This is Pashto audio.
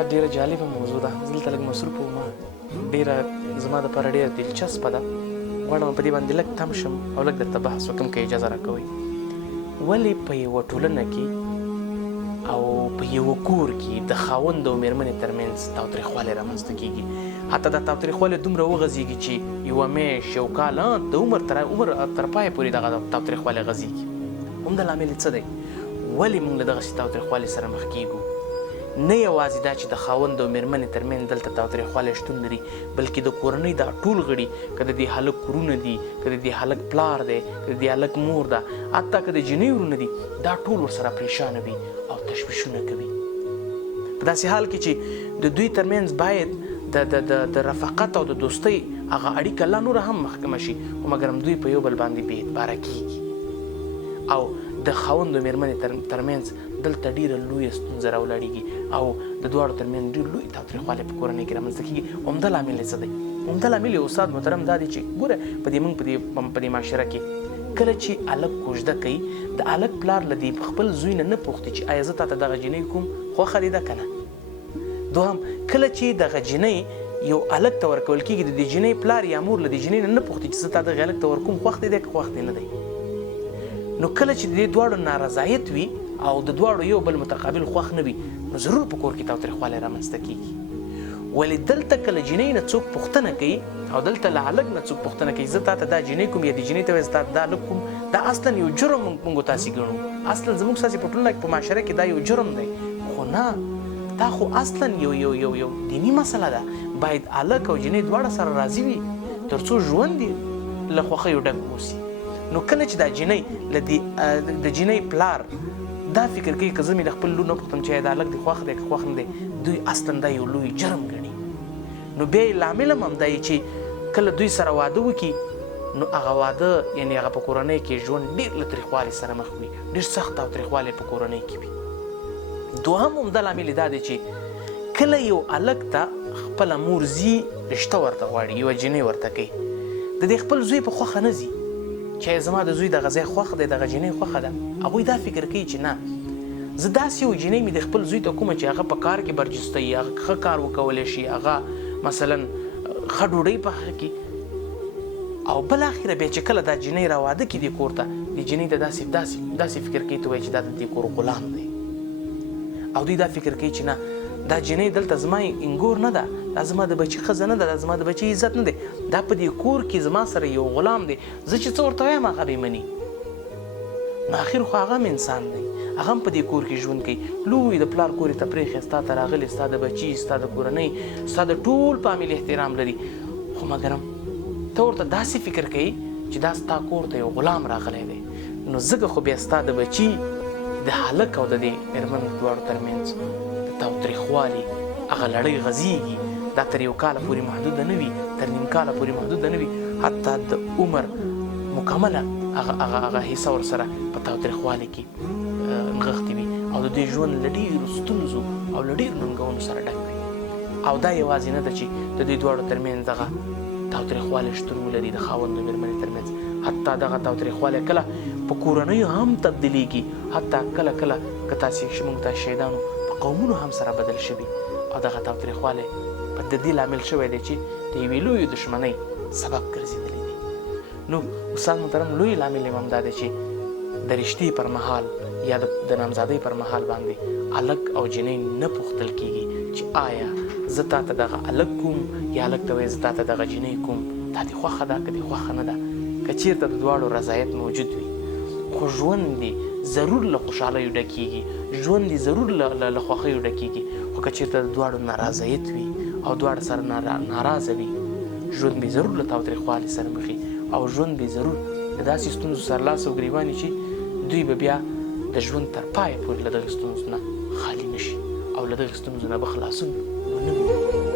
استاد ډېره جالبه موضوع ده. زه دلته لږ مصروف وم، ډېره زما دپاره ډېره دلچسپه ده. غواړم په دې باندې لږ تم شم او لږ درته بحث وکړم که اجازه راکوئ. ولې په یوه ټولنه کې او په یوه کور کې د خاوند او مېرمنې ترمنځ تاوتریخوالی رامنځته کېږي؟ حتی دا تاوتریخوالی دومره وغځېږي چې یوه میاشت یو کال د عمر تر پایه پورې دغه تاوتریخوالی غځېږي. همدا لامل څه دی؟ ولې موږ له دغسې تاوتریخوالي سره مخ کېږو؟ نه یوازې دا چې د خاوند او مېرمنې ترمنځ دلته تاوتریخوالی شتون لري، بلکې د کورنۍ دا ټول غړي، که د دې هلک کورونه دي، که د دې هلک پلار دی، که د دې هلک مور ده، حتی که د جینۍ ورونه دي، دا ټول ورسره پریشانه وي او تشویشونه کوي. په داسې حال کې چې د دوی ترمنځ باید د رفاقت او د دوستۍ هغه اړیکه لا نوره هم محکمه شي، خو مګر دوی په یو بل باندې بې اعتباره کېږي. او د خاوند او مېرمنې ترمنځ دلته ډېره لویه ستونزه راولاړېږي او د دواړو ترمنځ ډېر لوی تاوتریخوالی په کورنۍ کې رامنځته کېږي. عمده لامل یې څه دی؟ عمده لامل یې استاد محترم دا دی چې ګوره موږ په دې معاشره کې کله چې هلک کوژده کوي، د هلک پلار له دې خپل زوی نه پوښتي چې آیا زه تا ته دغه جینۍ کوم، خوښه دې ده که نه؟ دوهم، کله چې دغه جینۍ یو هلک ته ورکول کېږي، د دې جینۍ پلار یا مور له دې جینۍ نه پوښتي چې زه تا دغه هلک ته ورکوم، خوښ دې دی که خوښ دې نه دی؟ نو کله چې د دې دواړو نارضایت وي او د دواړو یو بل متقابل خوښ نه وي، نو ضرور په کور کې تاوتریخوالی رامنځته کېږي. ولې دلته کله جینۍ نه څوک پوښتنه کوي او دلته له هلک نه څوک پوښتنه کوي زه تا ته دا جینۍ کوم یا دې جینۍ ته وایي زه تا ته دا هلک کوم، دا اصلا یو جرم موږ تاسې ګڼو. اصلا زموږ ستاسې په ټولنه کې په معاشره کې دا یو جرم دی. خو نه، دا خو اصلا یو دیني مسله ده. باید هلک او جینۍ دواړه سره راضي وي تر څو ژوند یې له خوښیو ډک اوسي. نو کله چې دا جینۍ د جینۍ پلار دا فکر کوي که زه مې د خپل لور نه پوښتم چې دا هلک دې خوښ دی که خوښ نه دی، دوی اصلا دا یو لوی جرم ګڼي. نو بیا یې لامل هم همدا یي چې کله دوی سره واده وکړي، نو هغه واده یعنې هغه په کورنۍ کې ژوند ډېر له تریخوالي سره مخ وي، ډېر سخت تاوتریخوالی په کورنۍ کې وي. دوهم همدا لامل دا دی چې کله یو هلک ته خپله مور ځي رشته ورته غواړي، یوه جینۍ ورته کوي، د دې خپل زوی په خوښه نه ځي چې زما د زوی دغه ځای خوښ دی، دغه جینۍ خوښه ده. هغوی دا فکر کوي چې نه، زه داسې یو جینۍ مې د خپل زوی ته کومه چې هغه په کار کې برجسته وي، هغه ښه کار وکولی شي، هغه مثلا ښه ډوډۍ پخه کړي. او بالاخره بیا چې کله دا جینۍ را واده کړي دې کور ته، دې جینۍ ته داسې فکر کوي ته وایي چې دا د دې کور غلام دی. او دوی دا فکر کوي چې نه، دا جینۍ دلته زما انګور نه ده، دا زما د بچي ښځه نه ده، دا زما د بچي عزت نه دی، دا په دې کور کې زما سره یو غلام دی، زه چې څه ورته وایم هغه به یې مني. نو اخر خو هغه هم انسان دی، هغه هم په دې کور کې ژوند کوي، لوی د پلار کور یې ته پرېښی، ستا ته راغلی، ستا د بچي، ستا د کورنۍ، ستا د ټول فامیل احترام لري. خو مګر هم ته ورته داسې فکر کوي چې دا ستا کور ته یو غلام راغلی دی. نو ځکه خو بیا ستا د بچي د هلک او د دې مېرمن دواړو ترمنځ د تاوتریخوالي هغه لړۍ غځېږي. دا تر یو کاله پورې محدوده نه وي، تر نیم کاله پورې محدوده نه وي، حتی د عمر مکمله هغه حصه ورسره په تاوتریخوالي کې نغښتې وي او د دوی ژوند له ډېرو ستونزو او له ډېرو ننګونو سره ډک وي. او دا یوازې نه ده چې د دوی دواړو ترمنځ دغه تاوتریخوالی شتون ولري د خاوند او مېرمنې ترمنځ، حتی دغه تاوتریخوالی کله په کورنیو هم تبدیلیږي، حتی کله که تاسې موږ ته شهیدانو په قومونو هم سره بدل شوي. او دغه تاوتریخوالی د دې لامل شوی دی چې د یوې لویې دښمنۍ سبب ګرځېدلی دی. نو استاد محترم لوی لامل یې هم دا دی چې د رشتې پر مهال یا د نامزادۍ پر مهال باندې هلک او جینۍ نه پوښتل کېږي چې آیا زه تا ته دغه هلک کوم یا هلک ته وایي زه تا ته دغه جینۍ کوم، دا دې خوښه ده که دې خوښه نه ده. که چېرته د دواړو رضایت موجود وي، خو ژوند دې ضرور له خوشحالیو ډکېږي، ژوند دې ضرور له خوښیو ډکېږي. خو که چېرته د دواړو نارضایت وي او دواړه سره ناراضه وي، ژوند به ضرور له تاوتریخوالي سره مخي او ژوند به ضرور د داسې ستونزو سره لاس او ګریواني چې دوی به بیا د ژوند تر پایه پورې له دغې ستونزو نه خالي نه شي او له دغې ستونزو نه به خلاصون ونه مومي.